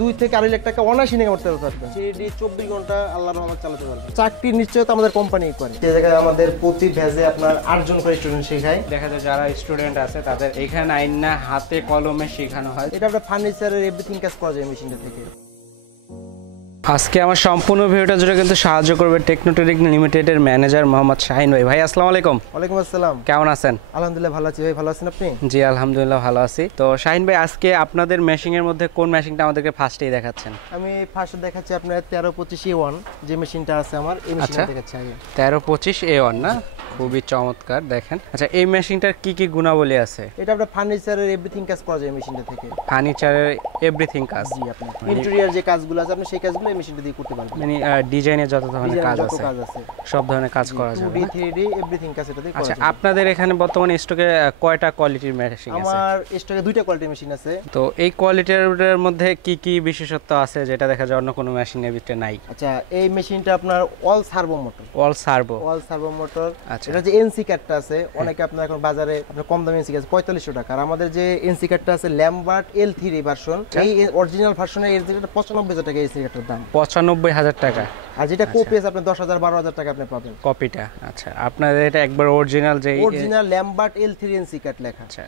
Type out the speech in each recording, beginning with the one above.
2 থেকে 2.5 লাখ টাকা অনায়াসে নিয়ে করতে পারবেন। সিডি 24 ঘন্টা আল্লাহর রহমত চালাতে পারবেন। চাকরির নিশ্চয়তা আমাদের কোম্পানি করে। এই জায়গায় আমাদের প্রতি ব্যাচে আপনার 8 জন করে স্টুডেন্ট শেখায়। দেখা যায় যারা স্টুডেন্ট আছে তাদের এখানে আইনা হাতে কলমে শেখানো হয়। এটা আমরা ফার্নিচারের এভরিথিং কাজ করা যায় মেশিনটা থেকে। আজকে আমার সম্পূর্ণ ভিডিওটা জুড়ে কিন্তু সাহায্য করবে টেকনো লিমিটেডের ম্যানেজার মোহাম্মদ শাহিন ভাই। ভাই আসসালামু আলাইকুম। ওয়ালাইকুম আসসালাম। কেমন আছেন? আলহামদুলিল্লাহ ভালো আছি ভাই, ভালো আছেন আপনি? জি আলহামদুলিল্লাহ ভালো আছি। তো শাহিন ভাই আজকে আপনাদের মেশিং এর মধ্যে কোন মেশিনটা আমাদেরকে ফার্স্টেই দেখাচ্ছেন? আমি ফার্স্টে দেখাচ্ছি আপনার 1325A1 যে মেশিনটা আছে আমার, এই মেশিনটা দেখাচ্ছি আগে। 1325A1 না, খুবই চমৎকার। দেখেন আচ্ছা, এই মেশিনটার কি কি গুণাবলী আছে? এটা আমরা ফার্নিচারের এভরিথিং কাজ করা যায় মেশিনটা থেকে। ফার্নিচারের এভরিথিং কাজ? জি, আপনি ইন্টেরিয়র যে কাজগুলো আছে আপনি সেই কাজগুলো এই মেশিনটা দিয়ে করতে পারবেন। মানে ডিজাইনের যত ধরনের কাজ আছে সব ধরনের কাজ করা যাবে। 2D 3D এভরিথিং কাজ এটা দিয়ে করা আচ্ছা, যাবে। আপনাদের এখানে বর্তমানে স্টকে কয়টা কোয়ালিটির মেশিন আছে? আমার স্টকে 2টা কোয়ালিটির মেশিন আছে। তো এই কোয়ালিটির মধ্যে কি কি বিশেষত্ব আছে যেটা দেখা যায় অন্য কোনো মেশিনের ভিতরে নাই? আচ্ছা, এই মেশিনটা আপনার all servo motor. All servo motor. আচ্ছা, এটা যে এনসি কার্ডটা আছে অনেকে আপনার এখন বাজারে আপনার কম দামে এনসি কার্ড 4500 টাকা। আর আমাদের যে এনসি কার্ডটা আছে ল্যাম্বার্ট L3 ভার্সন, এই অরিজিনাল ভার্সনের এনসি কার্ডটা 95000 টাকা এনসি কার্ডের দাম। 95000 টাকা। আর যেটা কপি আছে আপনি 10000 12000 টাকা আপনি পাবেন কপিটা। আচ্ছা, আপনাদের এটা একবার অরিজিনাল যে original Lambert L3 NC card লেখা। আচ্ছা,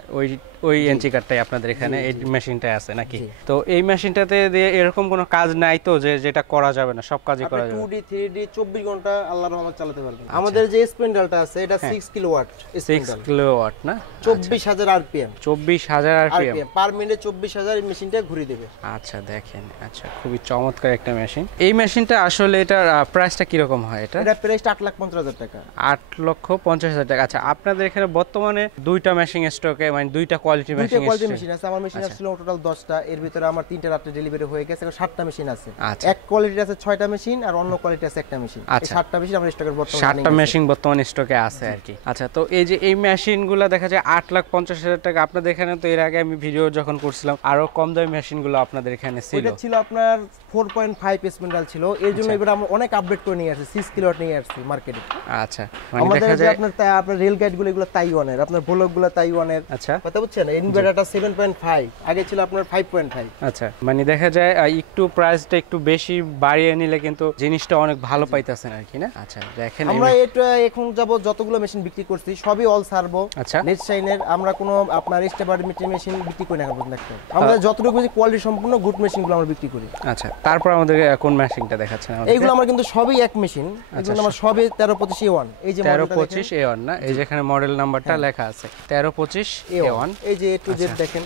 ওই এনসি কার্ডটাই আপনাদের এখানে এই মেশিনটাই আছে নাকি? তো এই মেশিনটাতে এরকম কোনো কাজ নাই তো যেটা করা যাবে না? সব কাজই করা যাবে। 2D 3D 24 ঘন্টা আল্লাহর রহমত চালাতে পারবেন। আমাদের যে স্পিন্ডলটা আছে এটা 6 কিলোওয়াট 6 কিলোওয়াট না, 24000 আরপিএম। 24000 আরপিএম পার মিনিটে 24000 এই মেশিনটা ঘুরিয়ে দেবে। আচ্ছা দেখেন, আচ্ছা খুবই চমৎকার একটা মেশিন। এই মেশিনটা আসলে এটার প্রাইসটা কি রকম হয়? এটা প্রাইসটা 8,50,000 টাকা। 8,50,000 টাকা। আচ্ছা, আপনাদের এখানে বর্তমানে দুইটা মেশিন স্টকে, মানে দুইটা কোয়ালিটি মেশিন আছে। আমার মেশিন ছিল টোটাল 10টা, এর ভিতরে আমার 3টা রাতে ডেলিভারি হয়ে গেছে। 7টা মেশিন আছে। এক কোয়ালিটি আছে 6টা মেশিন আর অন্য কোয়ালিটি আছে একটা মেশিন। এই 7টা মেশিন আমার স্টকের বর্তমানে 7টা মেশিন বর্তমানে স্টকে আছে আর কি। আচ্ছা, তো এই যে এই মেশিনগুলো দেখা যায় 8,50,000 টাকা। আপনাদের এখানে তো এর আগে আমি ভিডিও যখন করছিলাম আরো কম দামি মেশিনগুলো আপনাদের এখানে ছিল। এটা ছিল আপনার 4.5 স্পিন্ডল ছিল। এর জন্য এবারে আমরা অনেক আপডেট করে নিয়ে আসছি, 6 কিলোওয়াট নিয়ে আসছি মার্কেটে। আচ্ছা, মানে আমাদের দেখা যে যায় আপনার রেল গাইডগুলো এগুলো তাইওয়ানের, আপনার ব্লকগুলো তাইওয়ানের। আচ্ছা, কথা বুঝছেন? ইনভার্টারটা 7.5, আগে ছিল আপনার 5.5। আচ্ছা, মানে দেখা যায় একটু প্রাইসটা একটু বেশি বাড়িয়ে নিলে কিন্তু জিনিসটা অনেক ভালো পাইতেছেন আর কি না? আচ্ছা দেখেন, আমরা এটা এখন যাব যতগুলো মেশিন বিক্রি করছি সবই অল সার্ভো। আচ্ছা, নেট শাইনের আমরা কোনো আপনার স্টেবারিটি মেশিন বিক্রি করি না এখন পর্যন্ত। আমরা যতটুকু বেশি কোয়ালিটি সম্পূর্ণ গুড মেশিনগুলো আমরা বিক্রি করি। আচ্ছা, তারপর আমাদের কোন মেশিনটা দেখাচ্ছেন? এইগুলো আমরা কিন্তু সবই এক মেশিন। এগুলো আমরা সবই 1325A1। এই যে 1325A1 না, এই যে এখানে মডেল নাম্বারটা লেখা আছে 1325A1। এই যে A to Z দেখেন,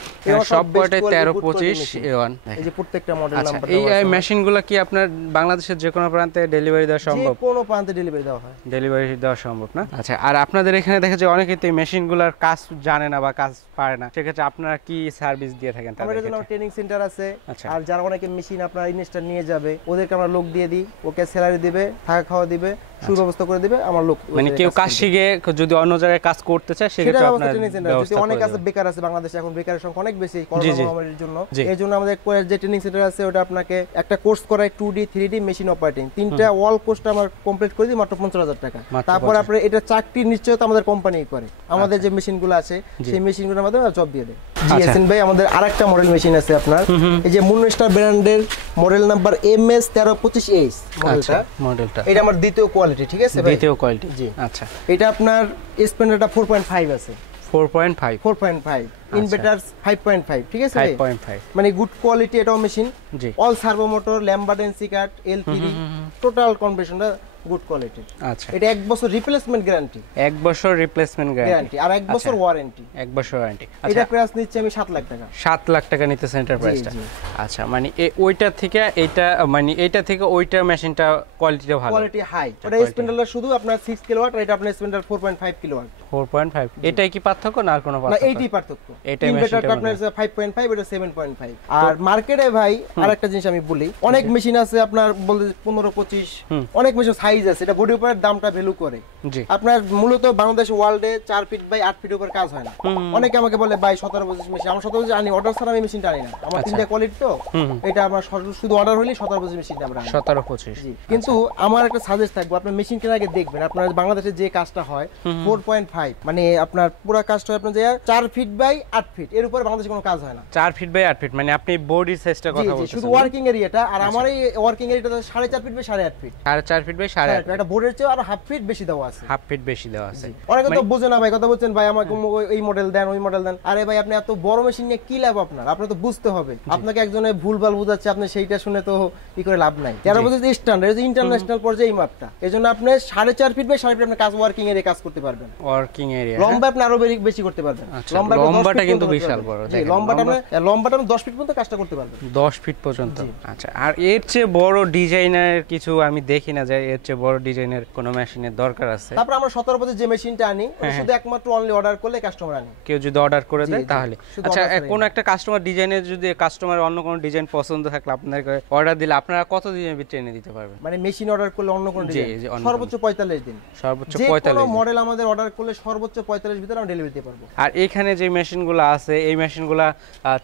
সব কয়টাই 1325A1। এই যে প্রত্যেকটা মডেল নাম্বার। এই মেশিনগুলো কি আপনার বাংলাদেশের যে কোনো প্রান্তে ডেলিভারি দেওয়া সম্ভব? যে কোনো প্রান্তে ডেলিভারি দেওয়া হয়। ডেলিভারি দেওয়া সম্ভব না? আচ্ছা, আর আপনাদের এখানে দেখা যায় অনেকেই তো এই মেশিনগুলোর কাজ জানে না বা কাজ পারে না, সেক্ষেত্রে আপনারা কি সার্ভিস দিয়ে থাকেন? আমাদের জন্য ট্রেনিং সেন্টার আছে। আর যারা অনেকে মেশিন আপনার ইনস্টল নিয়ে যাবে ওদেরকে আমরা লোক দিয়ে দিই, ওকে স্যালারি দিবে, থাকা খাওয়া দিবে, সুব্যবস্থা করে দিবে আমার লোক। মানে কেউ কাজ শিখে যদি অন্য জায়গায় কাজ করতে চায় সেক্ষেত্রে আপনারা ট্রেনিং সেন্টার, যদি অনেক আছে বেকার আছে বাংলাদেশে, এখন বেকারের সংখ্যা অনেক বেশি করোনা মহামারীর জন্য। এই জন্য আমাদের যে ট্রেনিং সেন্টার আছে ওটা আপনাকে একটা কোর্স করায় 2D 3D মেশিন অপারেটিং, 3টা অল কোর্সটা আমরা কমপ্লিট করে দিই মাত্র 50,000 টাকা। তারপর আপনি এটা চাকরির নিশ্চয়তা আমাদের কোম্পানি করে। আমাদের যে মেশিনগুলো আছে সেই মেশিনগুলোর মধ্যে জব দিয়ে দেয়। ইয়াসিন ভাই, আমাদের আরেকটা মডেল মেশিন আছে আপনার, এই যে মুনস্টার ব্র্যান্ডের মডেল নাম্বার MS1325H মডেলটা। এটা আমার দ্বিতীয় কোয়ালিটি, ঠিক আছে ভাই? দ্বিতীয় কোয়ালিটি, জি। আচ্ছা, এটা আপনার স্প্যান্ডারটা 4.5 আছে। 4.5 ইনভার্টার 5.5, ঠিক আছে? 5.5 মানে গুড কোয়ালিটি। এটাও machine all servo motor, Lambert NC card L3, total কনভার্সনটা গুড কোয়ালিটি। আচ্ছা, এটা 1 বছর রিপ্লেসমেন্ট গ্যারান্টি। 1 বছর রিপ্লেসমেন্ট গ্যারান্টি আর 1 বছর ওয়ারেন্টি। 1 বছর ওয়ারেন্টি। এটা প্রাইস নিচ্ছে আমি 7 লাখ টাকা। 7 লাখ টাকা নিতে সেন্টার প্রাইসটা। আচ্ছা, মানে ওইটা থেকে এইটা, মানে এইটা থেকে ওইটা মেশিনটা কোয়ালিটিটা ভালো, কোয়ালিটি হাই। ওটা স্পিন্ডারটা শুধু আপনার 6 কিলোওয়াট আর এটা আপনার স্পিন্ডার 4.5 কিলোওয়াট। 4.5 এটাই কি পার্থক্য না আর কোনো পার্থক্য? না, এইটাই পার্থক্য। এটাই মেশিনটা আপনার 5.5, এটা 7.5। আর মার্কেটে ভাই আরেকটা জিনিস আমি বলি, অনেক মেশিন আছে আপনার বলতে 15-25, অনেক মেশিন সাইজ আছে, এটা বডি উপর দামটা ভ্যালু করে। আপনার মূলত বাংলাদেশ ওয়ার্ল্ডে 4 ফিট বাই 8 ফিট উপর কাজ হয় না। অনেকে আমাকে বলে ভাই 17-25 মেশিন, আমরা 17-25 আনি, অর্ডার ছাড়া আমি মেশিনটা আনি না। আমার 3টা কোয়ালিটি তো, এটা আমার শুধু অর্ডার হলে 17-25 মেশিনটা আমরা আনি। 17-25, জি। কিন্তু আমার একটা সাজেস্ট থাকবে, আপনি মেশিন কেনার আগে দেখবেন আপনার বাংলাদেশে যে কাজটা হয় 4.5 পাইপ, মানে আপনার পুরো কাজটা আপনার যে 4 ফিট বাই 8 ফিট, এর উপরে বাংলাদেশে কোনো কাজ হয় না। 4 ফিট বাই 8 ফিট মানে আপনি বডির সাইজটা কথা বলছেন শুধু ওয়ার্কিং এরিয়াটা, আর আমার এই ওয়ার্কিং এরিয়াটা 4.5 feet by 8.5 feet, 4.5 feet by 8.5 feet, এটা বোর্ডের চেয়ে আরো হাফ ফিট বেশি দেওয়া আছে, হাফ ফিট বেশি দেওয়া আছে। অনেকে তো বোঝে না ভাই, কথা বলছেন ভাই আমাকে এই মডেল দেন ওই মডেল দেন, আরে ভাই আপনি এত বড় মেশিন নিয়ে কি লাভ আপনার তো বুঝতে হবে। আপনাকে একজনে ভুলভাল বুঝাচ্ছে, আপনি সেইটা শুনে তো কি করে লাভ নাই। যারা বলছে স্ট্যান্ডার্ড ইন্টারন্যাশনাল পর্যায়ে এই মাপটা, এজন্য আপনি 4.5 ফিট বাই 8.5 ফিট আপনি কাজ ওয়ার্কিং এরিয়া কাজ করতে পারবেন। ওয়ার্কিং এরিয়া লম্বা আপনি আরো বেশি করতে পারবেন। লম্বাটা কিন্তু বিশাল বড়, লম্বাটা আপনি 10 ফিট পর্যন্ত কাজটা করতে পারবেন, 10 ফিট পর্যন্ত। আচ্ছা, আর এর চেয়ে বড় ডিজাইনের কিছু আমি দেখি না যে এর চেয়ে বড় ডিজাইনের কোনো মেশিনের দরকার আছে। তারপর আমরা 17 বছর যে মেশিনটা আনি শুধু একমাত্র অনলি অর্ডার করলে কাস্টমার আনি, কেউ যদি অর্ডার করে দেয় তাহলে। আচ্ছা, কোন একটা কাস্টমার ডিজাইনের যদি কাস্টমার অন্য কোনো ডিজাইন পছন্দ থাকলে আপনাকে অর্ডার দিলে আপনারা কত দিনের ভিতরে এনে দিতে পারবেন? মানে মেশিন অর্ডার করলে অন্য কোন ডিজাইন সর্বোচ্চ 45 দিন, সর্বোচ্চ 45 দিন মডেল আমাদের অর্ডার করলে সর্বোচ্চ 45 ভিতরে আমরা ডেলিভারি দিতে পারবো। আর এখানে যে মেশিনগুলো আছে এই মেশিনগুলো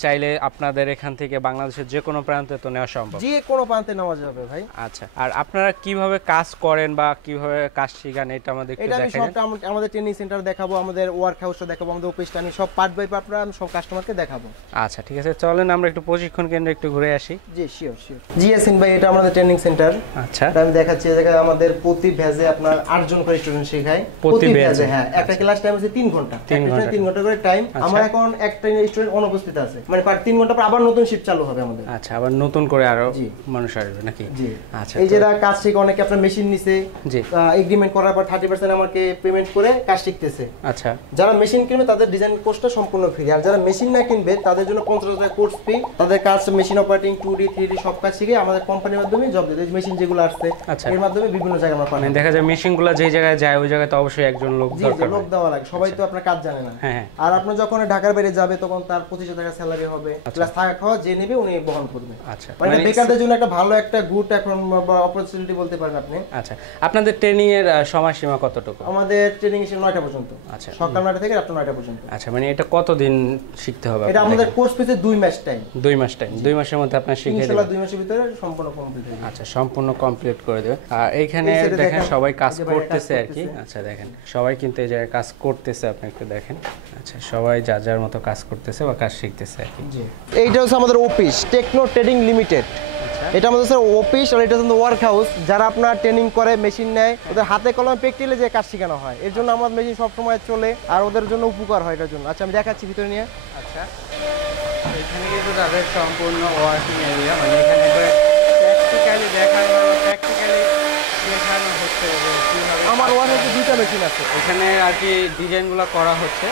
চাইলে আপনাদের এখান থেকে বাংলাদেশের যে কোনো প্রান্তে তো নেওয়া সম্ভব, যে কোনো প্রান্তে নেওয়া যাবে ভাই। আচ্ছা, আর আপনারা কিভাবে কাজ করেন বা কিভাবে কাজ শিখান এটা আমাদের একটু দেখাবেন? এটা আমি সবটা আমাদের ট্রেনিং সেন্টার দেখাবো, আমাদের ওয়ার্ক হাউসটা দেখাবো, আমাদের অফিসটা আমি সব পার্ট বাই পার্ট আমি সব কাস্টমারকে দেখাবো। আচ্ছা, ঠিক আছে, চলেন আমরা একটু প্রশিক্ষণ কেন্দ্রে একটু ঘুরে আসি। জি শিওর। জি ইয়াসিন ভাই, এটা আমাদের ট্রেনিং সেন্টার। আচ্ছা, আমি দেখাচ্ছি, এই জায়গায় আমাদের প্রতি ব্যাচে আপনার 8 জন করে স্টুডেন্ট শেখায় প্রতি ব্যাচে। হ্যাঁ, একটা ক্লাস টাইম আছে 3 ঘন্টা, 3 ঘন্টা করে টাইম। আমার এখন একটা স্টুডেন্ট অনুপস্থিত আছে, মানে 3 ঘন্টা পর আবার নতুন শিফট চালু হবে আমাদের। আচ্ছা, আবার নতুন করে আরো মানুষ আসবে নাকি? জি। আচ্ছা, এই যারা কাজ শিখে অনেকে আপনার মেশিন নিছে, এগ্রিমেন্ট করার পর 30% আমাকে পেমেন্ট করে কাজ শিখতেছে। আচ্ছা, যারা মেশিন কিনবে তাদের ডিজাইন কোর্সটা সম্পূর্ণ ফ্রি, আর যারা মেশিন না কিনবে তাদের জন্য 50,000 টাকা কোর্স ফি। তাদের কাজ মেশিন অপারেটিং 2D 3D সব কাজ শিখে আমাদের কোম্পানির মাধ্যমে জব দিতে, মেশিন যেগুলো আসছে এর মাধ্যমে বিভিন্ন জায়গায় আমরা পাঠাই। দেখা যায় মেশিনগুলো যে জায়গায় যায় ওই জায়গায় তো অবশ্যই একজন লোক দরকার, লোক দেওয়া লাগে, সবাই তো আপনার কাজ জানে না। আর আপনি যখন ঢাকার বাইরে যাবে তখন তার 25,000 টাকা স্যালারি হবে, প্লাস থাকা খাওয়া যে নেবে উনি বহন করবে। আচ্ছা, মানে বেকারদের জন্য একটা ভালো একটা গুড এখন অপরচুনিটি বলতে পারেন আপনি। আচ্ছা, আপনাদের ট্রেনিং এর সময়সীমা কতটুকু? আমাদের ট্রেনিং এর 9টা পর্যন্ত। আচ্ছা, সকাল 9টা থেকে রাত 9টা পর্যন্ত। আচ্ছা, মানে এটা কতদিন শিখতে হবে? এটা আমাদের কোর্স পিছে 2 মাস টাইম। 2 মাস টাইম, 2 মাসের মধ্যে আপনি শিখে দেবেন। ইনশাআল্লাহ 2 মাসের ভিতরে সম্পূর্ণ কমপ্লিট হয়ে যাবে। আচ্ছা, সম্পূর্ণ কমপ্লিট করে দেবেন। আর এইখানে দেখেন সবাই কাজ করতেছে আর কি। আচ্ছা, দেখেন সবাই কিন্তু এই জায়গায় কাজ করতেছে, আপনি একটু দেখেন। আচ্ছা, সবাই যার মতো কাজ করতেছে বা কাজ শিখতেছে আর কি। জি, এইটা হচ্ছে আমাদের অফিস টেকনো ট্রেডিং লিমিটেড। এটা আমাদের স্যার অফিস, আর এটা হচ্ছে ওয়ার্ক হাউস। যারা আপনার ট্রেনিং করে মেশিন নেয় ওদের হাতে কলমে প্র্যাকটিক্যালি যে কাজ শেখানো হয়, এর জন্য আমার মেশিন সব সময় চলে আর ওদের জন্য উপকার হয় এটার জন্য। আচ্ছা, আমি দেখাচ্ছি ভিতরে নিয়ে। আচ্ছা, এখানে কিন্তু তাদের সম্পূর্ণ ওয়ার্কিং এরিয়া, মানে এখানে প্র্যাকটিক্যালি দেখানো প্র্যাকটিক্যালি শেখানো হচ্ছে কিভাবে। আমার ওয়ার্ক হাউসে 2টা মেশিন আছে, এখানে আর কি ডিজাইনগুলো করা হচ্ছে।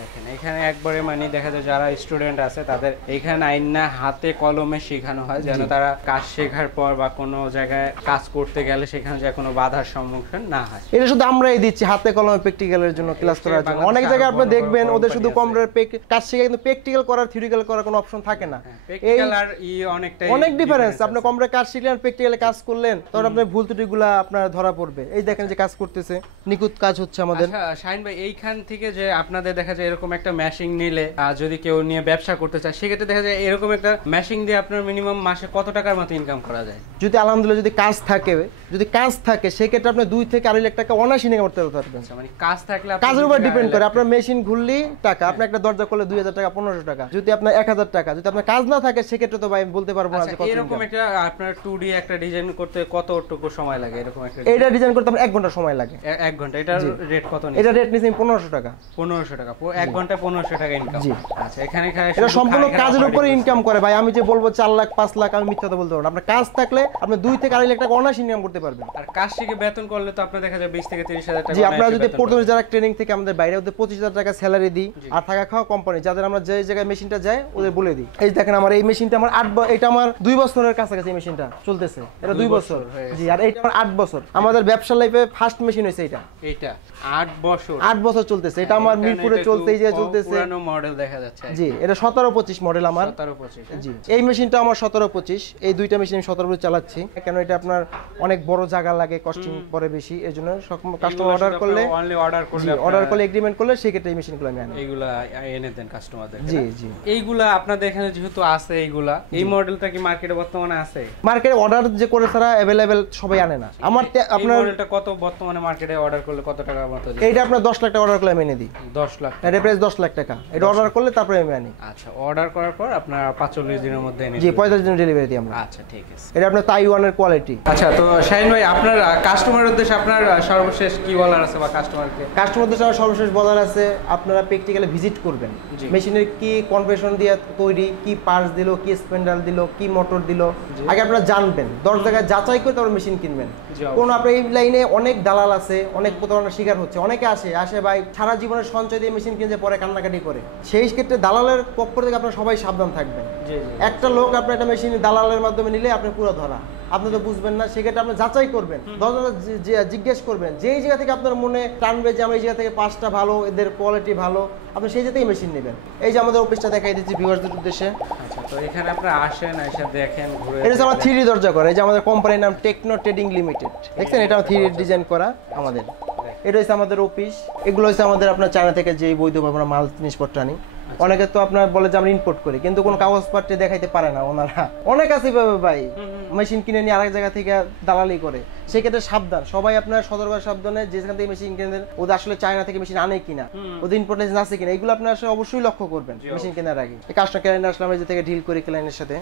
দেখেন এখানে একবারে মানে দেখা যায় যারা স্টুডেন্ট আছে তাদের এখানে আইনা হাতে কলমে শেখানো হয়, যেন তারা কাজ শেখার পর বা কোনো জায়গায় কাজ করতে গেলে সেখানে যে কোনো বাধার সম্মুখীন না হয়। এটা শুধু আমরাই দিচ্ছি হাতে কলমে প্র্যাকটিক্যালের জন্য ক্লাস করার জন্য। অনেক জায়গায় আপনি দেখবেন ওদের শুধু কম্পিউটার কাজ শেখা, কিন্তু প্র্যাকটিক্যাল করার থিওরিক্যাল করার কোনো অপশন থাকে না। প্র্যাকটিক্যাল আর অনেক ডিফারেন্স। আপনি কম্পিউটার কাজ শিখলেন আর প্র্যাকটিক্যালে কাজ করলেন, তখন আপনার ভুল ত্রুটিগুলো আপনার ধরা পড়বে। এই দেখেন যে কাজ করতেছে, নিখুঁত কাজ হচ্ছে আমাদের। আচ্ছা শাহিন ভাই, এইখান থেকে যে আপনাদের দেখা যায় এরকম একটা মেশিন নিলে যদি কেউ নিয়ে ব্যবসা করতে চায়, সেক্ষেত্রে দেখা যায় এরকম একটা মেশিন দিয়ে আপনার মিনিমাম মাসে কত টাকার মতো ইনকাম করা যায়? যদি আলহামদুলিল্লাহ যদি কাজ থাকে সেক্ষেত্রে আপনি 2 থেকে 2.5 লাখ টাকা অনায়াসে ইনকাম করতে পারবেন। মানে কাজ থাকলে কাজের উপর ডিপেন্ড করে, আপনার মেশিন ঘুরলি টাকা। আপনি একটা দরজা করলে 2000 টাকা 1500 টাকা, যদি আপনার 1000 টাকা। যদি আপনার কাজ না থাকে সেক্ষেত্রে তো ভাই বলতে পারবো না যে কত। এরকম একটা আপনার 2D একটা ডিজাইন করতে কতটুকু সময় লাগে? এরকম একটা এটা ডিজাইন করতে আপনার 1 ঘন্টা সময় লাগে। 1 ঘন্টা। এটার রেট কত নেই? এটা রেট নিছি 1500 টাকা। 1500 টাকা 1 ঘন্টা 1500 টাকা ইনকাম। আচ্ছা, এখানে এটা সম্পূর্ণ কাজের উপরে ইনকাম করে ভাই। আমি যে বলবো 4 লাখ 5 লাখ আমি মিথ্যা কথা বলতে পারবো না। আপনার কাজ থাকলে আপনি 2 থেকে 2.5 লাখ টাকা অনায়াসে ইনকাম করতে পারবেন। আর কাজ শিখে বেতন করলে তো আপনার দেখা যায় 20 থেকে 30,000 টাকা। জি, আপনারা যদি প্রথমে যারা ট্রেনিং থেকে আমাদের বাইরে ওদের 25,000 টাকা স্যালারি দিই, আর থাকা খাওয়া কোম্পানি যাদের আমরা যে জায়গায় মেশিনটা যায় ওদের বলে দিই। এই দেখেন আমার এই মেশিনটা আমার এটা আমার 2 বছরের কাছাকাছি এই মেশিনটা চলতেছে। এটা 2 বছর। জি, আর এটা আমার 8 বছর। আমাদের ব্যবসা লাইফে ফার্স্ট মেশিন হইছে এটা 8 বছর। 8 বছর চলতেছে। এটা আমার মিরপুরে চলছে, এই যে চলতেছে, পুরানো মডেল দেখা যাচ্ছে। জি, এটা 17-25 মডেল আমার। 17-25, জি, এই মেশিনটা আমার 17-25, এই দুইটা মেশিন আমি 17-25 চালাচ্ছি। কেন এটা আপনার অনেক বড় জায়গা লাগে, কস্টিং পরে বেশি, এজন্য কাস্টমার অর্ডার করলে অর্ডার করলে এগ্রিমেন্ট করলে সেক্ষেত্রে এই মেশিনগুলো আমি আনি, এইগুলা এনে দেন কাস্টমারদের। জি জি। এইগুলা আপনাদের এখানে যেহেতু আছে, এইগুলা এই মডেলটা কি মার্কেটে বর্তমানে আছে? মার্কেটে অর্ডার যে করে তারা अवेलेबल সবাই আনে না। আমার আপনার মডেলটা কত বর্তমানে মার্কেটে অর্ডার করলে কত টাকা মতো? এইটা আপনার 10 লাখ টাকা অর্ডার করলে আমি এনে দিই। 10 লাখ, এটা প্রাইস 10 লাখ টাকা। এটা অর্ডার করলে তারপরে আমি আনি। আচ্ছা, অর্ডার করার পর আপনার 45 দিনের মধ্যে এনে জি, 45 দিন ডেলিভারি দিই আমরা। আচ্ছা, ঠিক আছে। এটা আপনার তাইওয়ানের কোয়ালিটি। আচ্ছা, তো শাহিন ভাই, আপনার কাস্টমারের উদ্দেশ্যে আপনার সর্বশেষ কি বলার আছে, বা কাস্টমারদের উদ্দেশ্যে সর্বশেষ বলার আছে, আপনারা প্র্যাকটিক্যালি ভিজিট করবেন, মেশিনের কি কনভার্সন দিয়ে তৈরি, কি পার্টস দিল, কি স্প্যান্ডাল দিল, কি মোটর দিল, আগে আপনারা জানবেন, 10 জায়গায় যাচাই করে তারপর মেশিন কিনবেন। কোন আপনার এই লাইনে অনেক দালাল আছে, অনেক প্রতারণার শিকার হচ্ছে, অনেকে আসে ভাই সারা জীবনের সঞ্চয় দিয়ে মেশিন কিনতে পরে কান্নাকাটি করে। সেই ক্ষেত্রে দালালের পক্ষ থেকে আপনারা সবাই সাবধান থাকবেন। একটা লোক আপনার একটা মেশিন দালালের মাধ্যমে নিলে আপনি পুরো ধরা, আপনি তো বুঝবেন না। সেক্ষেত্রে আপনি যাচাই করবেন, জিজ্ঞেস করবেন, যেই জায়গা থেকে আপনার মনে টানবে যে আমরা এই জায়গা থেকে পাঁচটা ভালো, এদের কোয়ালিটি ভালো, আপনি সেই জায়গাতেই মেশিন নেবেন। এই যে আমাদের অফিসটা দেখাই দিচ্ছি ভিউয়ারদের উদ্দেশ্যে। আচ্ছা, তো এখানে আপনারা আসেন, এসে দেখেন, ঘুরে। এটা হচ্ছে আমার 3D দরজা করা। এই যে আমাদের কোম্পানির নাম টেকনো ট্রেডিং লিমিটেড, দেখছেন, এটা 3D ডিজাইন করা আমাদের। এটা হচ্ছে আমাদের অফিস। এগুলো হচ্ছে আমাদের আপনার চায়না থেকে যে বৈধভাবে আমরা মাল জিনিসপত্র আনি। অনেকে তো আপনার বলে যে আমরা ইম্পোর্ট করি, কিন্তু কোনো কাগজপত্র দেখাইতে পারে না ওনারা। অনেক আছে ভাই, মেশিন কিনে নিয়ে আরেক জায়গা থেকে দালালি করে। সেক্ষেত্রে সাবধান, সবাই আপনার সতর্ক সাবধানে, যেখান থেকে মেশিন কিনেন ওদের আসলে চায়না থেকে মেশিন আনে কিনা, ওদের ইম্পোর্ট লাইসেন্স আছে কিনা, এগুলো আপনার আসলে অবশ্যই লক্ষ্য করবেন মেশিন কেনার আগে। কাস্টমার ক্লায়েন্ট আসলে আমরা যে থেকে ডিল করি ক্লায়েন্টের সাথে।